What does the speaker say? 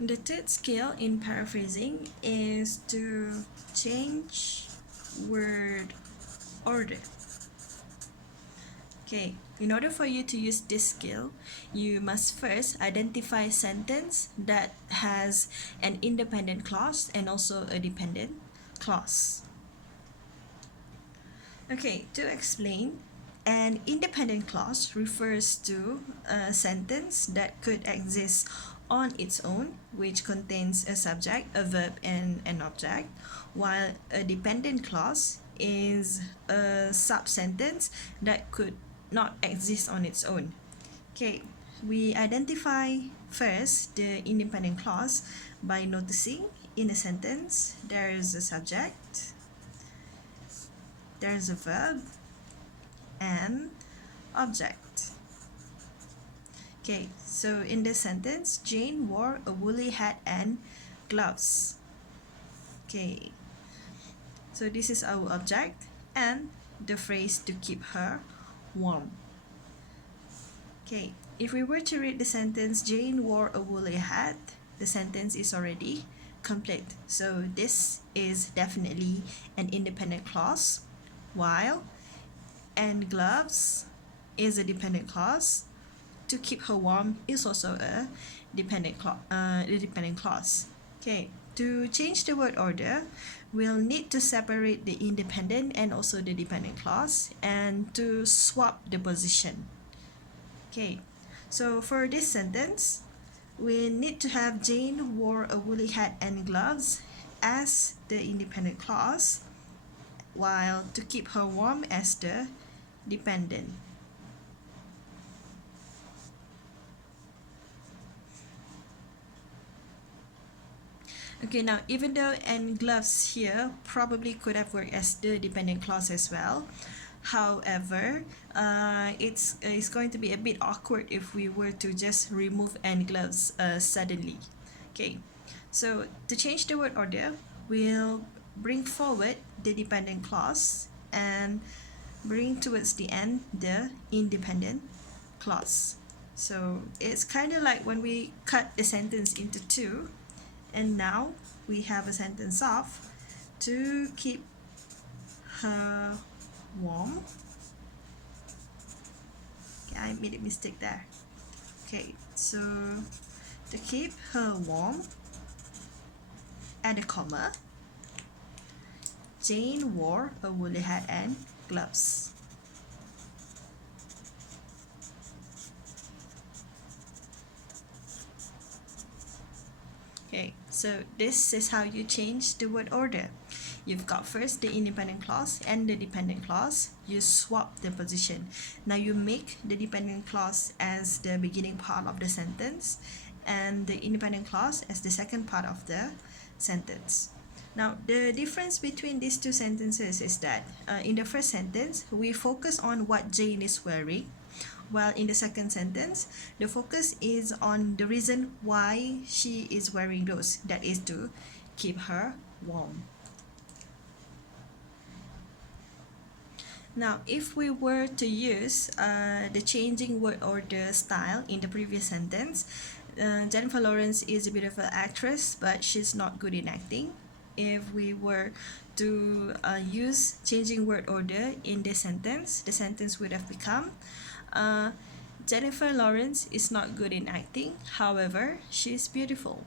The third skill in paraphrasing is to change word order. Okay, in order for you to use this skill, you must first identify a sentence that has an independent clause and also a dependent clause. Okay, to explain, an independent clause refers to a sentence that could exist on its own, which contains a subject, a verb, and an object, while a dependent clause is a sub-sentence that could not exist on its own. Okay, we identify first the independent clause by noticing in a sentence there is a subject, there is a verb, and object. Okay, so in this sentence, Jane wore a woolly hat and gloves. Okay, so this is our object and the phrase to keep her warm. Okay, if we were to read the sentence, Jane wore a woolly hat, the sentence is already complete. So this is definitely an independent clause, while and gloves is a dependent clause. To keep her warm is also a dependent clause. Okay, to change the word order, we'll need to separate the independent and also the dependent clause and to swap the position. Okay, so for this sentence, we need to have Jane wore a woolly hat and gloves as the independent clause, while to keep her warm as the dependent. Okay, now even though and gloves here probably could have worked as the dependent clause as well, however, it's going to be a bit awkward if we were to just remove and gloves suddenly. Okay, so to change the word order, we'll bring forward the dependent clause and bring towards the end the independent clause. So it's kind of like when we cut a sentence into two, and now we have a sentence of to keep her warm. Okay, I made a mistake there. Okay, so to keep her warm, add a comma, Jane wore a woolly hat and gloves. Okay, so this is how you change the word order. You've got first the independent clause and the dependent clause. You swap the position. Now you make the dependent clause as the beginning part of the sentence and the independent clause as the second part of the sentence. Now the difference between these two sentences is that in the first sentence, we focus on what Jane is wearing, while in the second sentence, the focus is on the reason why she is wearing those, that is to keep her warm. Now, if we were to use the changing word order style in the previous sentence, Jennifer Lawrence is a bit of an actress, but she's not good in acting. If we were to use changing word order in this sentence, the sentence would have become, Jennifer Lawrence is not good in acting, however, she is beautiful.